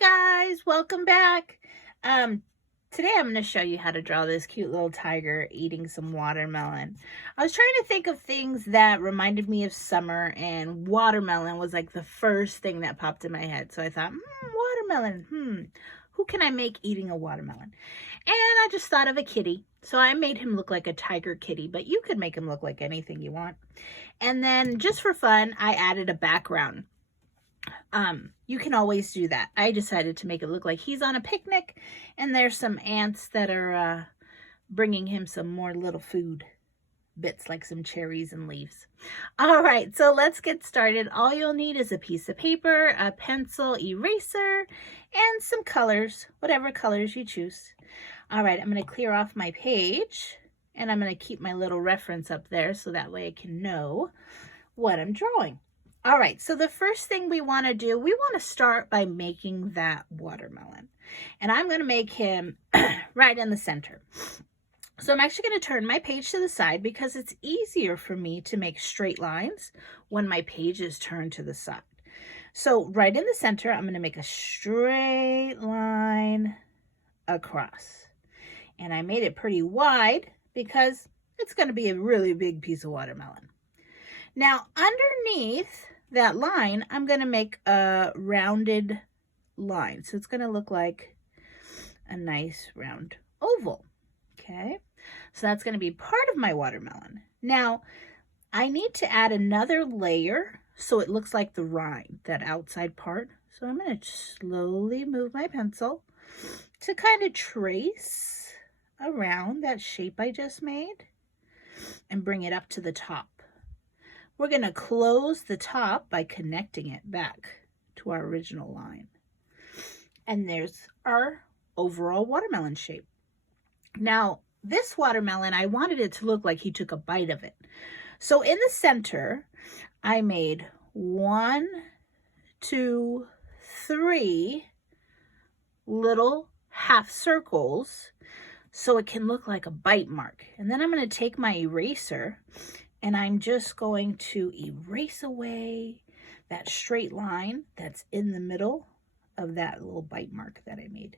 Guys, welcome back. Today I'm going to show you how to draw this cute little tiger eating some watermelon. I was trying to think of things that reminded me of summer, and watermelon was like the first thing that popped in my head. So I thought, watermelon, who can I make eating a watermelon? And I just thought of a kitty. So I made him look like a tiger kitty, but you could make him look like anything you want. And then just for fun, I added a background. You can always do that. I decided to make it look like he's on a picnic and there's some ants that are bringing him some more little food bits like some cherries and leaves. All right, so let's get started. All you'll need is a piece of paper, a pencil, eraser, and some colors, whatever colors you choose. All right, I'm going to clear off my page and I'm going to keep my little reference up there so that way I can know what I'm drawing. All right, so the first thing we want to do, we want to start by making that watermelon. And I'm going to make him right in the center. So I'm actually going to turn my page to the side because it's easier for me to make straight lines when my page is turned to the side. So right in the center, I'm going to make a straight line across. And I made it pretty wide because it's going to be a really big piece of watermelon. Now, underneath that line, I'm going to make a rounded line. So it's going to look like a nice round oval. Okay, so that's going to be part of my watermelon. Now, I need to add another layer so it looks like the rind, that outside part. So I'm going to slowly move my pencil to kind of trace around that shape I just made and bring it up to the top. We're going to close the top by connecting it back to our original line. And there's our overall watermelon shape. Now, this watermelon, I wanted it to look like he took a bite of it. So in the center, I made 1, 2, 3 little half circles so it can look like a bite mark. And then I'm going to take my eraser and I'm just going to erase away that straight line that's in the middle of that little bite mark that I made.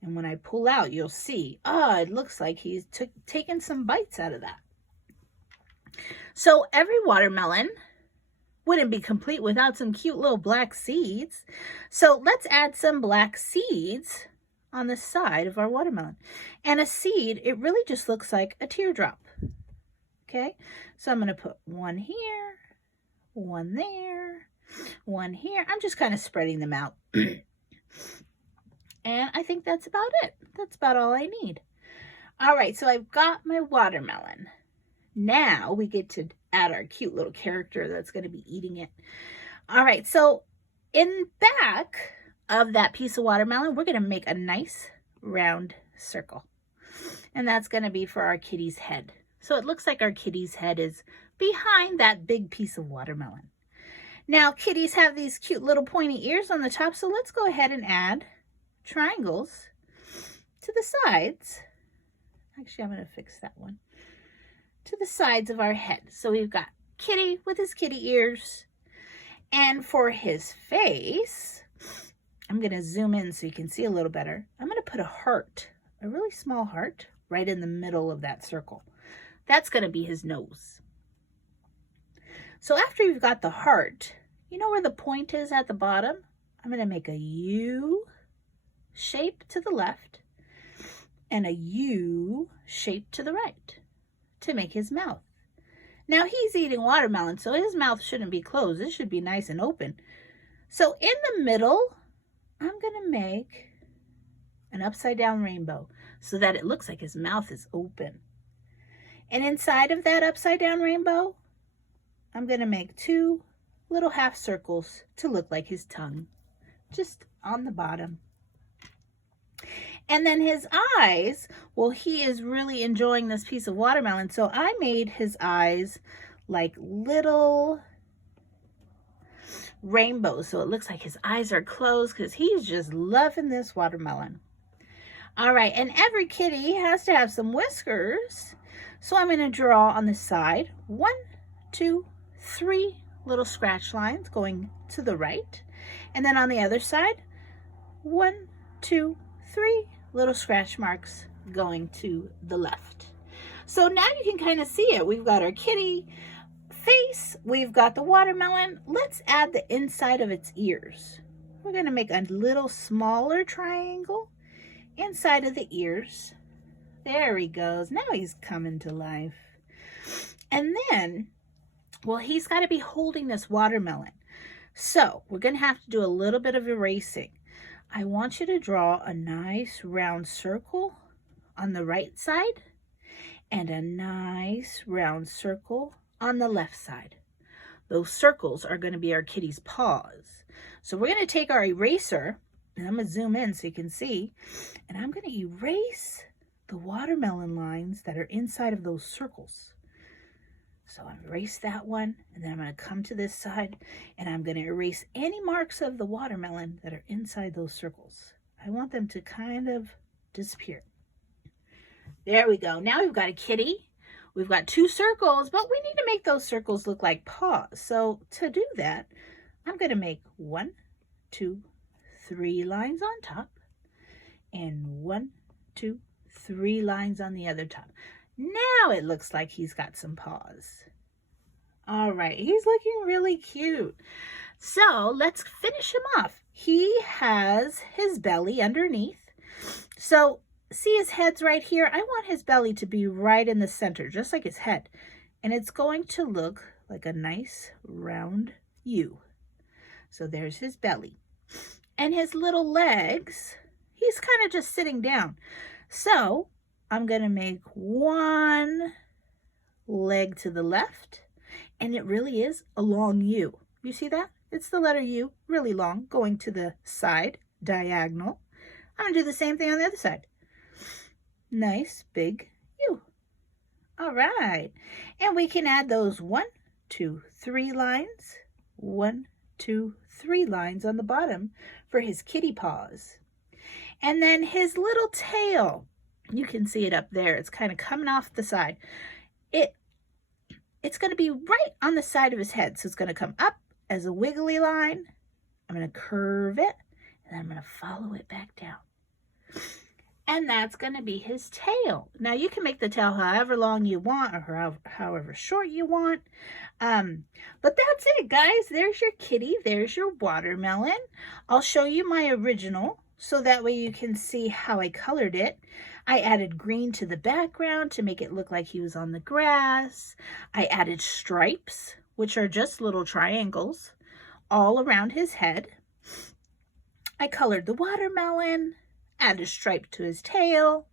And when I pull out, you'll see, it looks like he's taken some bites out of that. So every watermelon wouldn't be complete without some cute little black seeds. So let's add some black seeds on the side of our watermelon. And a seed, it really just looks like a teardrop. Okay, so I'm going to put one here, one there, one here. I'm just kind of spreading them out. And I think that's about it. That's about all I need. All right, so I've got my watermelon. Now we get to add our cute little character that's going to be eating it. All right, so in back of that piece of watermelon, we're going to make a nice round circle. And that's going to be for our kitty's head. So it looks like our kitty's head is behind that big piece of watermelon. Now, kitties have these cute little pointy ears on the top, so let's go ahead and add triangles to the sides. Actually, I'm going to fix that one. To the sides of our head. So we've got kitty with his kitty ears. And for his face, I'm going to zoom in so you can see a little better. I'm going to put a heart, a really small heart, right in the middle of that circle. That's going to be his nose. So after you've got the heart, you know where the point is at the bottom? I'm going to make a U shape to the left and a U shape to the right to make his mouth. Now he's eating watermelon, so his mouth shouldn't be closed. It should be nice and open. So in the middle, I'm going to make an upside down rainbow so that it looks like his mouth is open. And inside of that upside down rainbow, I'm going to make 2 little half circles to look like his tongue, just on the bottom. And then his eyes, well, he is really enjoying this piece of watermelon, so I made his eyes like little rainbows, so it looks like his eyes are closed because he's just loving this watermelon. All right, and every kitty has to have some whiskers. So I'm going to draw on the side 1, 2, 3 little scratch lines going to the right. And then on the other side, 1, 2, 3 little scratch marks going to the left. So now you can kind of see it. We've got our kitty face, we've got the watermelon. Let's add the inside of its ears. We're going to make a little smaller triangle inside of the ears. There he goes. Now he's coming to life. And then, well, he's got to be holding this watermelon. So we're going to have to do a little bit of erasing. I want you to draw a nice round circle on the right side and a nice round circle on the left side. Those circles are going to be our kitty's paws. So we're going to take our eraser, and I'm going to zoom in so you can see, and I'm going to erase the watermelon lines that are inside of those circles. So I erase that one, and then I'm going to come to this side, and I'm going to erase any marks of the watermelon that are inside those circles. I want them to kind of disappear. There we go. Now we've got a kitty. We've got 2 circles, but we need to make those circles look like paws. So to do that, I'm going to make 1, 2, 3 lines on top, and 1, 2, 3 lines on the other top. Now it looks like he's got some paws. All right, he's looking really cute. So let's finish him off. He has his belly underneath. So see his head's right here? I want his belly to be right in the center, just like his head. And it's going to look like a nice round U. So there's his belly. And his little legs, he's kind of just sitting down. So I'm going to make 1 leg to the left, and it really is a long U. You see that? It's the letter U, really long, going to the side, diagonal. I'm going to do the same thing on the other side. Nice big U. All right. And we can add those 1, 2, 3 lines, 1, 2, 3 lines on the bottom for his kitty paws. And then his little tail. You can see it up there. It's kind of coming off the side. It's going to be right on the side of his head. So it's going to come up as a wiggly line. I'm going to curve it, and then I'm going to follow it back down. And that's going to be his tail. Now you can make the tail however long you want, or however short you want. But that's it, guys. There's your kitty. There's your watermelon. I'll show you my original, so that way you can see how I colored it. I added green to the background to make it look like he was on the grass. I added stripes, which are just little triangles, all around his head. I colored the watermelon, added a stripe to his tail,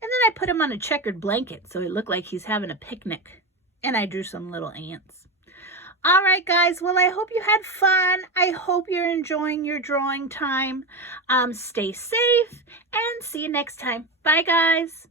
and then I put him on a checkered blanket so it looked like he's having a picnic. And I drew some little ants. All right, guys. Well, I hope you had fun. I hope you're enjoying your drawing time. Stay safe and see you next time. Bye, guys.